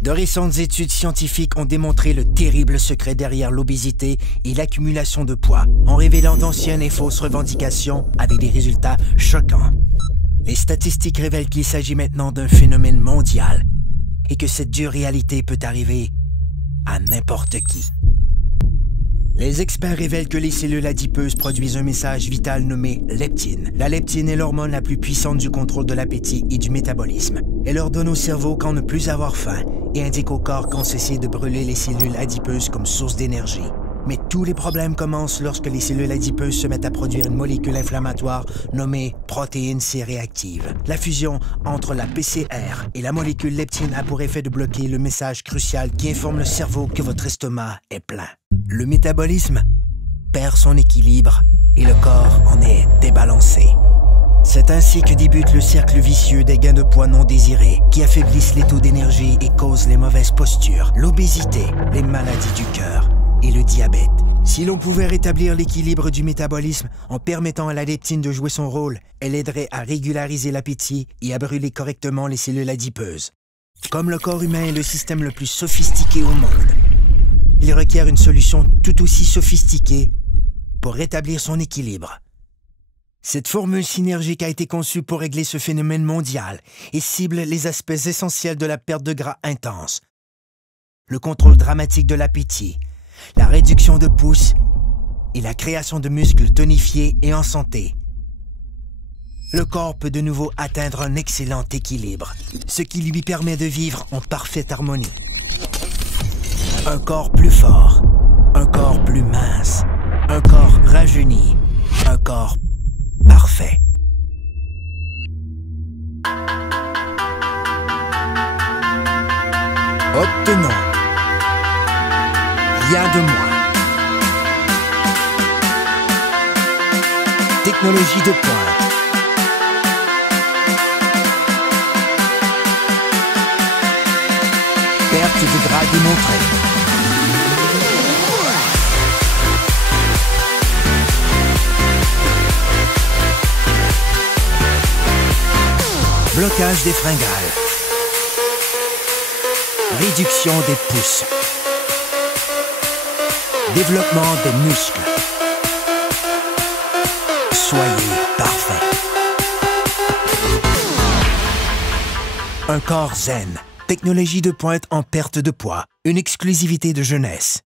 De récentes études scientifiques ont démontré le terrible secret derrière l'obésité et l'accumulation de poids, en révélant d'anciennes et fausses revendications avec des résultats choquants. Les statistiques révèlent qu'il s'agit maintenant d'un phénomène mondial et que cette dure réalité peut arriver à n'importe qui. Les experts révèlent que les cellules adipeuses produisent un message vital nommé leptine. La leptine est l'hormone la plus puissante du contrôle de l'appétit et du métabolisme. Elle ordonne au cerveau quand ne plus avoir faim et indique au corps quand cesser de brûler les cellules adipeuses comme source d'énergie. Mais tous les problèmes commencent lorsque les cellules adipeuses se mettent à produire une molécule inflammatoire nommée protéine C réactive. La fusion entre la PCR et la molécule leptine a pour effet de bloquer le message crucial qui informe le cerveau que votre estomac est plein. Le métabolisme perd son équilibre et le corps en est débalancé. C'est ainsi que débute le cercle vicieux des gains de poids non désirés qui affaiblissent les taux d'énergie et causent les mauvaises postures, l'obésité, les maladies du cœur et le diabète. Si l'on pouvait rétablir l'équilibre du métabolisme en permettant à la leptine de jouer son rôle, elle aiderait à régulariser l'appétit et à brûler correctement les cellules adipeuses. Comme le corps humain est le système le plus sophistiqué au monde, il requiert une solution tout aussi sophistiquée pour rétablir son équilibre. Cette formule synergique a été conçue pour régler ce phénomène mondial et cible les aspects essentiels de la perte de gras intense, le contrôle dramatique de l'appétit, la réduction de pouces et la création de muscles tonifiés et en santé. Le corps peut de nouveau atteindre un excellent équilibre, ce qui lui permet de vivre en parfaite harmonie. Un corps plus fort, un corps plus mince, un corps rajeuni, un corps parfait. Obtenons rien de moins. Technologie de pointe. Perte de gras démontrée. Blocage des fringales. Réduction des pouces. Développement des muscles. Soyez parfait. Un corps zen. Technologie de pointe en perte de poids. Une exclusivité de jeunesse.